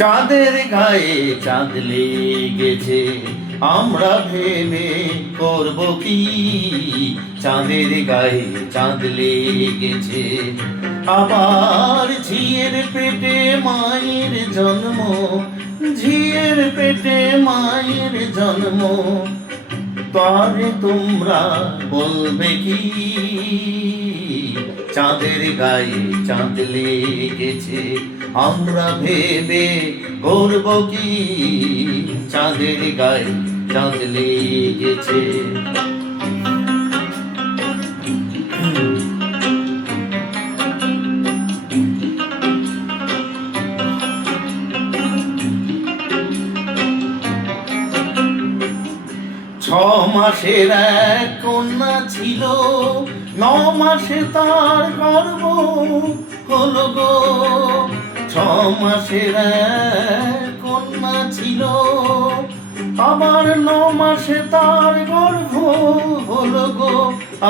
চাঁদের গায়ে চাঁদ লেগেছে, আমরা ভেবে করব কি? চাঁদের গায়ে চাঁদ লেগেছে, আবার ঝিয়ের পেটে মায়ের জন্ম, ঝিয়ের পেটে মায়ের জন্ম। তারে তোমরা বলবে কি? চাঁদের গায়ে চাঁদ লেগেছে, আমরা ভেবে করব কি? চাঁদের গায়ে চাঁদ লেগেছে। 6 মাসের এক কন্যা ছিল, 9 মাসে তার গর্ভ হলো গো। 6 মাসের এক কন্যা ছিল, আবার 9 মাসে তার গর্ভ হলো গো।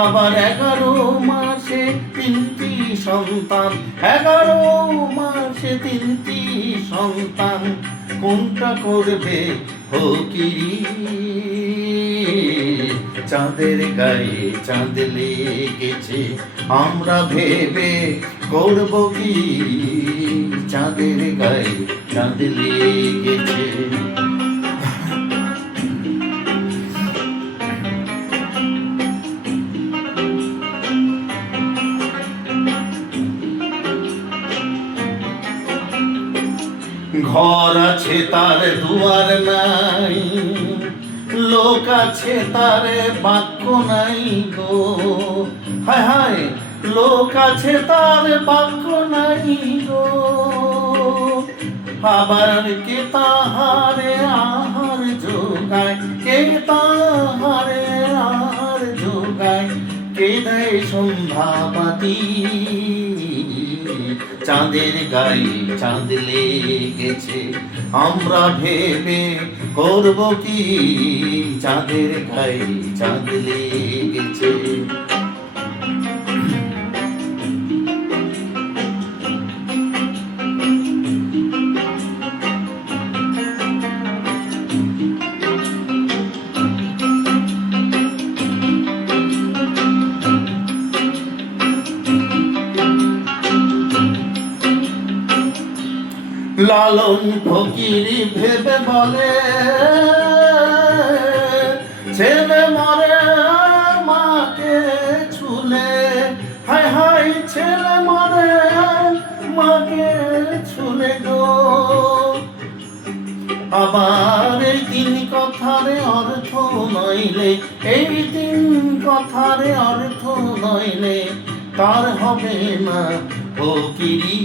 আবার 11 মাসে 3টি সন্তান, 11 মাসে 3টি সন্তান। কোনটা করবে ফকিরি? চাঁদের গায়ে চাঁদ লেগেছে, আমরা ভেবে করব কি? চাঁদের গায়ে চাঁদ লেগেছে। ঘর আছে তার দুয়ার নাই, লোক আছে তার বাক্য নাই গো। হায় হায়, লোক আছে তার বাক্য নাই গো। আবার কে তাহারে আহার যোগায়, কে তাহারে আহার যোগায়, কে দেয় সন্ধ্যাবাতি? চাঁদের গায়ে চাঁদ লেগেছে, আমরা ভেবে করব কি? চাঁদের গায়ে চাঁদ লেগেছে। লালন ফকিরি ভেবে বলে, ছেলে মরে মাকে ছুলে। হায় হায়, ছেলে মরে মাকে ছুলে গো। আবার এই 3 কথার অর্থ নইলে, এই 3 কথার অর্থ নইলে তার হবে না ফকিরি।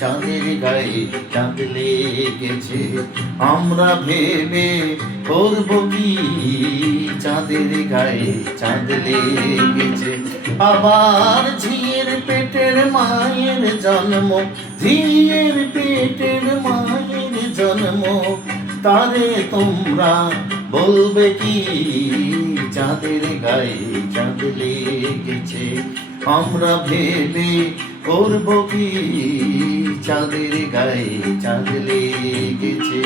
চাঁদের গায়ে চাঁদ লেগেছে, আমরা ভেবে করব কি? চাঁদের গায়ে চাঁদ লেগেছে, আবার ঝিয়ের পেটের মায়ের জন্ম, ঝিয়ের পেটের মায়ের জন্ম। তারে তোমরা বলবে কি? চাঁদের গায়ে চাঁদ লেগেছে, আমরা ভেবে করব কি? চাঁদের গায়ে চাঁদ লেগেছে।